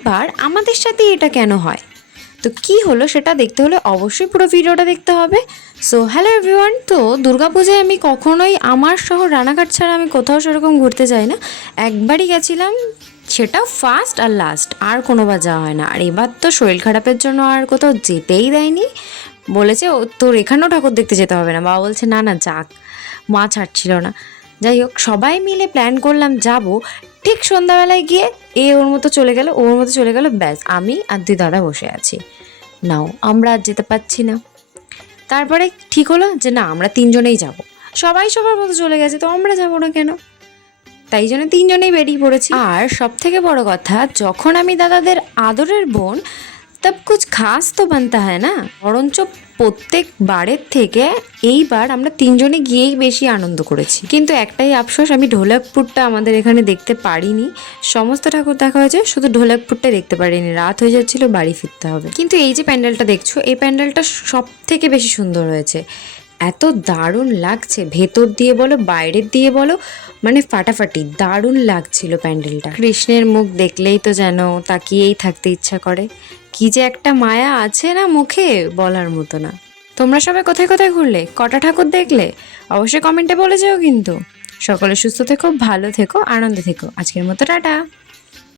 প্রত্যেকবার আমাদের সাথে এটা কেন হয়? তো কি হলো সেটা দেখতে হলে অবশ্যই পুরো ভিডিওটা দেখতে হবে। সো হ্যালো এভরিওয়ান, তো দুর্গাপূজায় আমি কখনোই আমার শহর রানাঘাট ছাড়া আমি কোথাও সেরকম ঘুরতে যাই না। একবারই গেছিলাম, সেটাও ফার্স্ট আর লাস্ট, আর কোনোবার যাওয়া হয় না। আর এবার তো শরীর খারাপের জন্য আর কোথাও যেতেই দেয়নি, বলেছে তোর এখানেও ঠাকুর দেখতে যেতে হবে না। বাবা বলছে না না যাক, মা ছাড়ছিল না। যাই হোক, সবাই মিলে প্ল্যান করলাম যাব। ঠিক সন্ধ্যাবেলায় গিয়ে ওর মতো চলে গেল, ওর মতো চলে গেল, ব্যাস আমি আর দুই দাদা বসে আছি। নাও আমরা আর যেতে পারছি না। তারপরে ঠিক হলো যে না, আমরা তিনজনেই যাব। সবাই সবার মতো চলে গেছে, তো আমরা যাবো না কেন? তাই জন্য তিনজনেই বেরিয়ে পড়েছি। আর সব থেকে বড় কথা, যখন আমি দাদাদের আদরের বোন, তব কুছ খাস তো বানতা হয় না। বরঞ্চ প্রত্যেক বারের থেকে এইবার আমরা তিনজনে গিয়েই বেশি আনন্দ করেছি। কিন্তু একটাই আফসোস, আমি ঢোলকপুরটা আমাদের এখানে দেখতে পারিনি। সমস্ত ঠাকুর দেখা হয়েছে, শুধু ঢোলকপুরটা দেখতে পারিনি, রাত হয়ে যাচ্ছিল, বাড়ি ফিরতে হবে। কিন্তু এই যে প্যান্ডেলটা দেখছো, এই প্যান্ডেলটা সব থেকে বেশি সুন্দর হয়েছে। এত দারুণ লাগছে, ভেতর দিয়ে বলো বাইরের দিয়ে বলো, মানে ফাটাফাটি দারুণ লাগছিল প্যান্ডেলটা। কৃষ্ণের মুখ দেখলেই তো যেন তাকিয়েই থাকতে ইচ্ছা করে। কি যে একটা মায়া আছে না মুখে, বলার মতো না। তোমরা সবাই কোথায় কোথায় ঘুরলে, কটা ঠাকুর দেখলে, অবশ্যই কমেন্টে বলে যেও কিন্তু। সকলে সুস্থ থেকো, ভালো থেকো, আনন্দে থেকো। আজকের মতো টাটা।